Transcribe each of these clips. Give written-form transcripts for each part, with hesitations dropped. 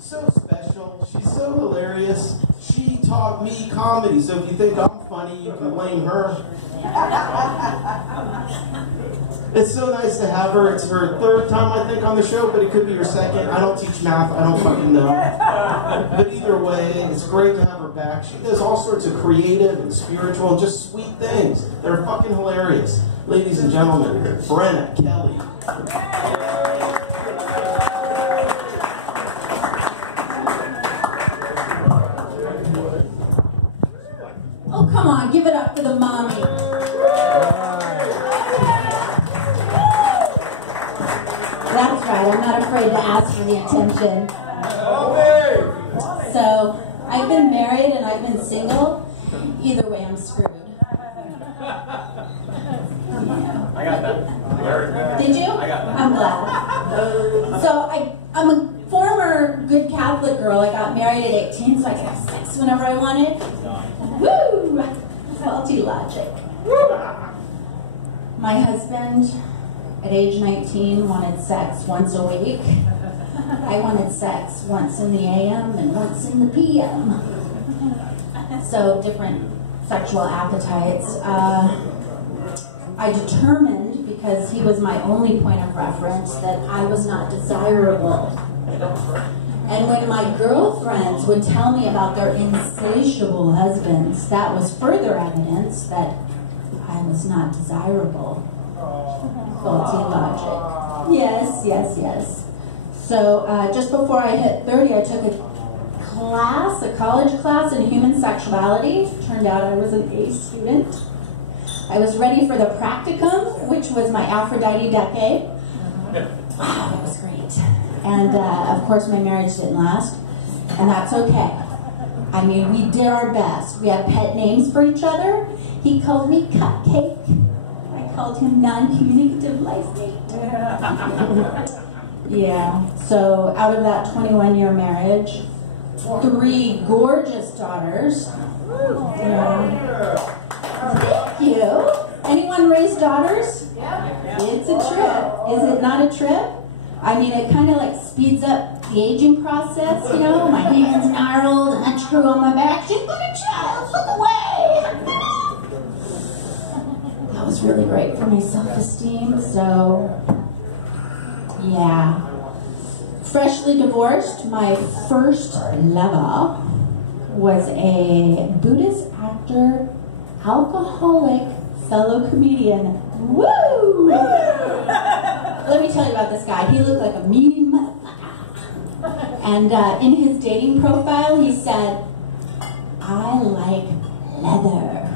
so special. She's so hilarious. She taught me comedy, so if you think I'm funny, you can blame her. It's so nice to have her. It's her third time, I think, on the show, but it could be her second. I don't teach math. I don't fucking know. But either way, it's great to have her back. She does all sorts of creative and spiritual and just sweet things. They're fucking hilarious. Ladies and gentlemen, Brenna Kelly. Oh, come on, give it up for the mommy. That's right, I'm not afraid to ask for the attention. So, I've been married and I've been single. Either way, I'm screwed. I got that. Did you? I got that. I'm glad. So, I'm a former good Catholic girl. I got married at 18, so I could have sex whenever I wanted. Woo! Faulty logic. My husband, at age 19, wanted sex once a week. I wanted sex once in the AM and once in the PM. So different sexual appetites. I determined, because he was my only point of reference, that I was not desirable. And when my girlfriends would tell me about their insatiable husbands, that was further evidence that I was not desirable. Faulty logic. Yes, yes, yes. So just before I hit 30, I took a college class in human sexuality. Turned out I was an A student. I was ready for the practicum, which was my Aphrodite decade. Wow, that was great. And of course my marriage didn't last, and that's okay. I mean, we did our best. We had pet names for each other. He called me Cupcake. I called him non-communicative life mate. Yeah, so out of that 21-year marriage, 3 gorgeous daughters. Yeah. Thank you. Anyone raise daughters? It's a trip. Is it not a trip? I mean, it kind of like speeds up the aging process, you know? My hands gnarled and that screw on my back. She's got a child, look away! That was really great for my self-esteem, so yeah. Freshly divorced, my first lover was a Buddhist actor, alcoholic, fellow comedian. Woo! Let me tell you about this guy. He looked like a mean motherfucker. And in his dating profile, he said, I like leather.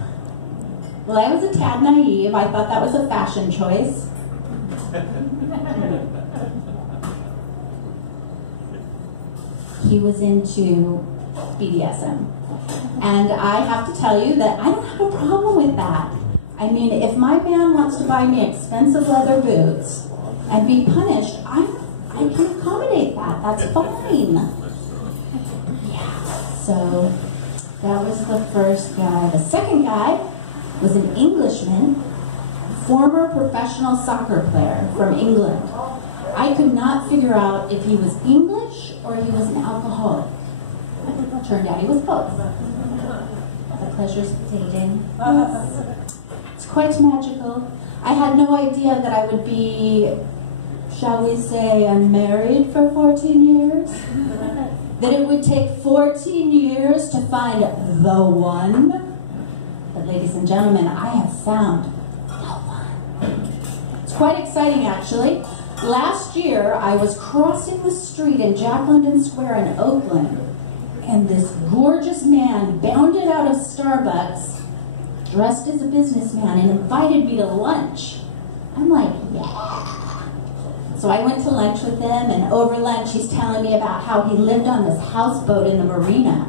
Well, I was a tad naive. I thought that was a fashion choice. He was into BDSM. And I have to tell you that I don't have a problem with that. I mean, if my man wants to buy me expensive leather boots and be punished, I can accommodate that. That's fine. Yeah, so that was the first guy. The second guy was an Englishman, former professional soccer player from England. I could not figure out if he was English or he was an alcoholic. Turned out he was both. The pleasures of dating. It's quite magical. I had no idea that I would be, shall we say, unmarried for 14 years. That it would take 14 years to find the one. But ladies and gentlemen, I have found the one. It's quite exciting, actually. Last year, I was crossing the street in Jack London Square in Oakland, and this gorgeous man bounded out of Starbucks, dressed as a businessman, and invited me to lunch. I'm like, yeah. So I went to lunch with him, and over lunch he's telling me about how he lived on this houseboat in the marina,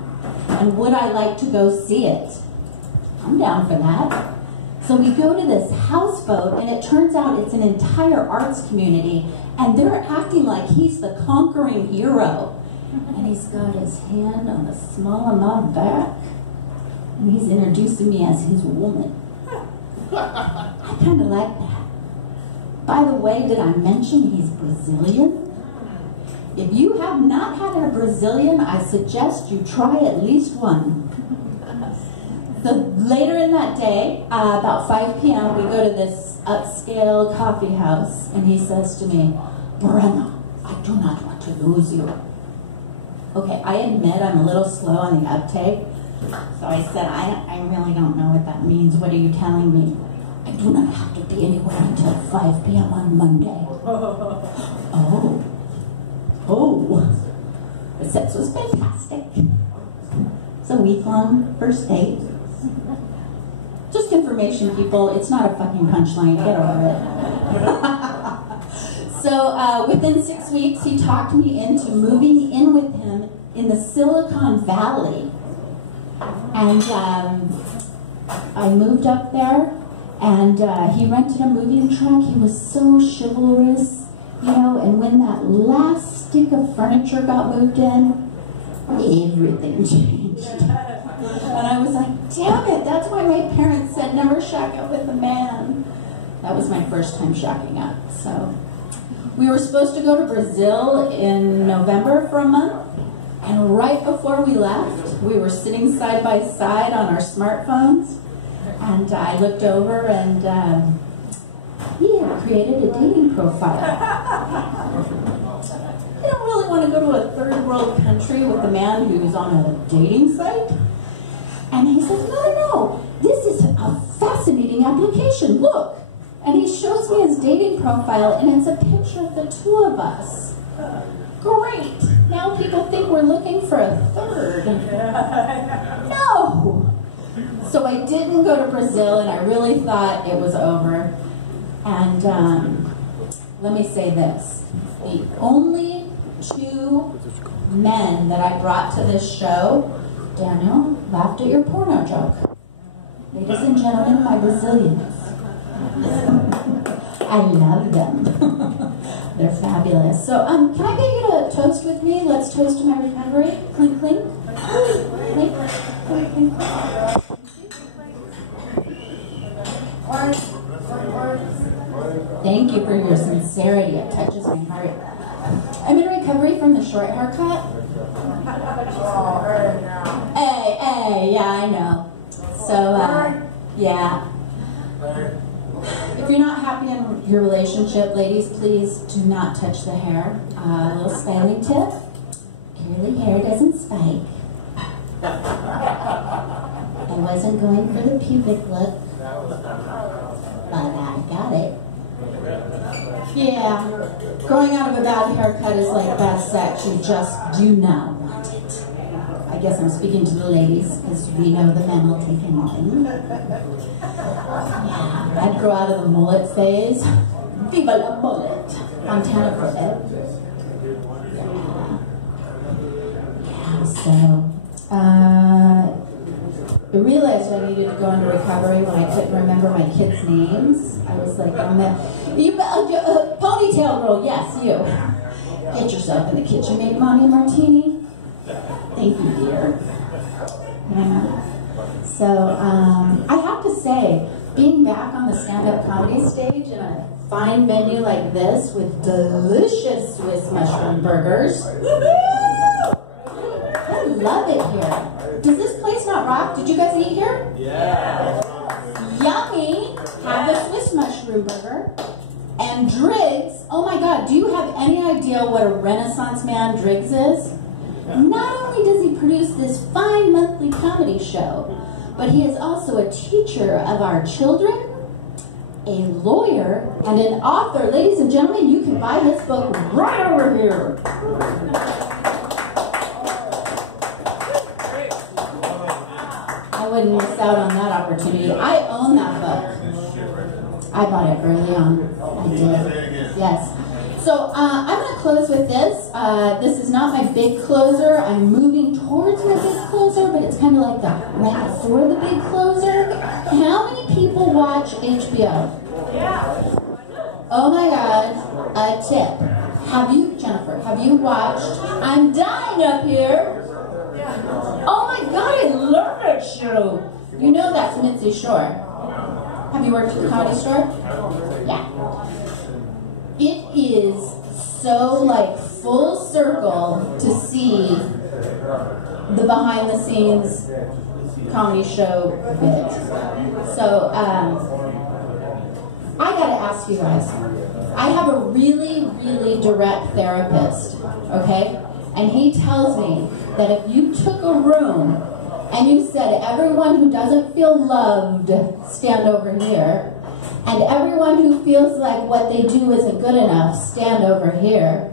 and would I like to go see it? I'm down for that. So we go to this houseboat, and it turns out it's an entire arts community, and they're acting like he's the conquering hero. And he's got his hand on the small of my back, and he's introducing me as his woman. I kind of like that. By the way, did I mention he's Brazilian? If you have not had a Brazilian, I suggest you try at least one. So later in that day, about 5 p.m., we go to this upscale coffee house, and he says to me, Brenna, I do not want to lose you. Okay, I admit I'm a little slow on the uptake, so I said, I really don't know what that means. What are you telling me? I do not have to be anywhere until 5 p.m. on Monday. Oh. The sex was fantastic. It's a week-long first date. Just information, people. It's not a fucking punchline. Get over it. So within 6 weeks, he talked me into moving in with him in the Silicon Valley. And I moved up there, and he rented a moving truck. He was so chivalrous, you know, and when that last stick of furniture got moved in, everything changed. And I was like, damn it, that's why my parents said never shack up with a man. That was my first time shacking up. So we were supposed to go to Brazil in November for a month, and right before we left, we were sitting side by side on our smartphones, and I looked over and he had created a dating profile. You don't really want to go to a third world country with a man who's on a dating site. And he says, no, this is a fascinating application, look. And he shows me his dating profile, and it's a picture of the two of us. Great, now people think we're looking for a third. No. So I didn't go to Brazil, and I really thought it was over. And let me say this, the only 2 men that I brought to this show, Daniel laughed at your porno joke. Ladies and gentlemen, my Brazilians. I love them. They're fabulous. So, can I get you to toast with me? Let's toast to my recovery. Clink, clink. Clink, clink, clink. Thank you for your sincerity. It touches my heart. I'm in recovery from the short haircut. Hey, yeah, I know. So, yeah. If you're not happy in your relationship, ladies, please do not touch the hair. A little styling tip. Curly hair doesn't spike. I wasn't going for the pubic look, but I got it. Yeah, growing out of a bad haircut is like bad sex. You just do not want it. I guess I'm speaking to the ladies, because we know the men will take anything. Yeah, I'd grow out of the mullet phase. Viva la mullet! Montana forever. Yeah, so, I realized I needed to go into recovery when I couldn't remember my kids' names. I was like, ponytail girl, yes, you. Get yourself in the kitchen, make mommy a martini. Thank you, dear. So, I have to say, being back on the stand-up comedy stage in a fine venue like this with delicious Swiss mushroom burgers. I love it here. Does this place not rock? Did you guys eat here? Yeah. Yummy. Have a Swiss mushroom burger. And Driggs, oh my God, do you have any idea what a Renaissance man Driggs is? Not only does he produce this fine monthly comedy show, but he is also a teacher of our children, a lawyer, and an author. Ladies and gentlemen, you can buy his book right over here. I wouldn't miss out on that opportunity. I own that book. I bought it early on. I did. Yes. So I'm going to close with this. This is not my big closer. I'm moving towards my big closer, but it's kind of like the right before the big closer. How many people watch HBO? Yeah. Oh my God. A tip. Have you, Jennifer, have you watched I'm Dying Up Here? Oh my God, I love that show. You know that's Mitzi Shore. Have you worked at the Comedy Store? Yeah. It is so like full circle to see the behind the scenes comedy show bit. So, I gotta ask you guys, I have a really, really direct therapist, okay? And he tells me that if you took a room and you said, everyone who doesn't feel loved, stand over here, and everyone who feels like what they do isn't good enough, stand over here,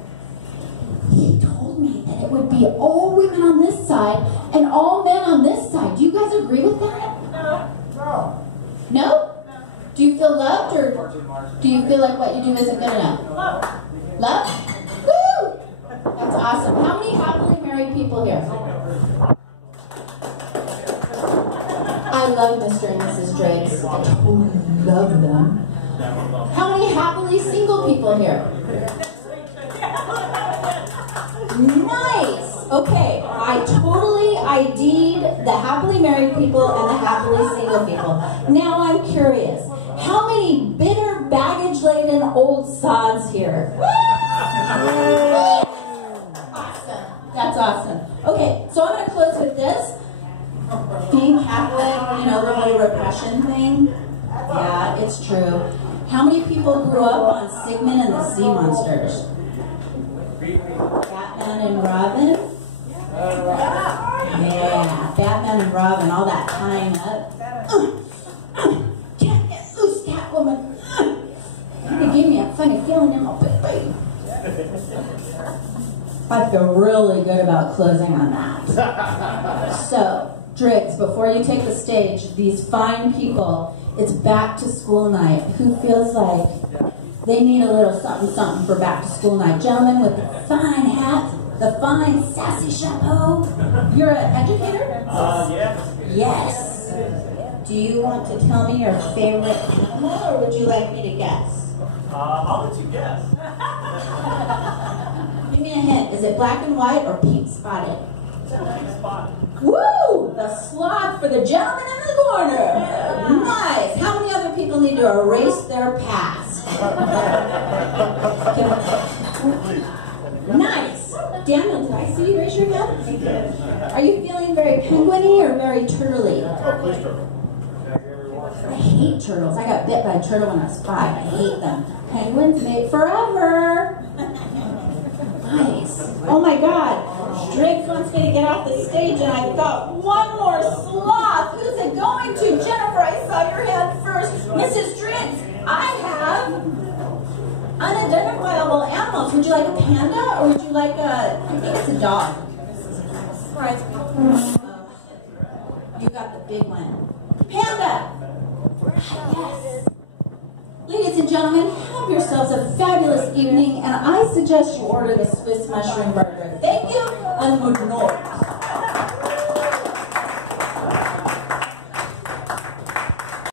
he told me that it would be all women on this side and all men on this side. Do you guys agree with that? No. No? Do you feel loved, or do you feel like what you do isn't good enough? Love? Woo! That's awesome. How many happily married people here? I love Mr. and Mrs. Driggs. I totally love them. How many happily single people here? Nice! Okay, I totally ID'd the happily married people and the happily single people. Now I'm curious. How many bitter, baggage-laden old sods here? Awesome. That's awesome. Okay, so I'm going to close with this. Being Catholic, you know, the whole repression thing. Yeah, it's true. How many people grew up on Sigmund and the Sea Monsters? Batman and Robin? Yeah, Batman and Robin, all that tying up. Can't get loose, Catwoman. It gave me a funny feeling in my belly. I feel really good about closing on that. So, Driggs, before you take the stage, these fine people, it's back to school night. Who feels like they need a little something something for back to school night? Gentlemen with the fine hat, the fine sassy chapeau. You're an educator? Yeah. Yes. Do you want to tell me your favorite animal, or would you like me to guess? I'll let you guess. Give me a hint. Is it black and white or pink spotted? It's a pink spot. Woo! The sloth for the gentleman in the corner. Nice. How many other people need to erase their past? Nice. Daniel, did I see you raise your hand? Are you feeling very penguin-y or very turtle-y? I hate turtles. I got bit by a turtle when I was 5. I hate them. Penguins mate forever. Nice. Oh my God. Driggs wants me to get off the stage, and I've got one more sloth. Who's it going to? Jennifer, I saw your hand first. Mrs. Driggs, I have unidentifiable animals. Would you like a panda, or would you like a, I think it's a dog. Surprise. You got the big one. Panda. Yes. Ladies and gentlemen, have yourselves a fabulous evening, and I suggest you order the Swiss mushroom burger. Thank you, and good night.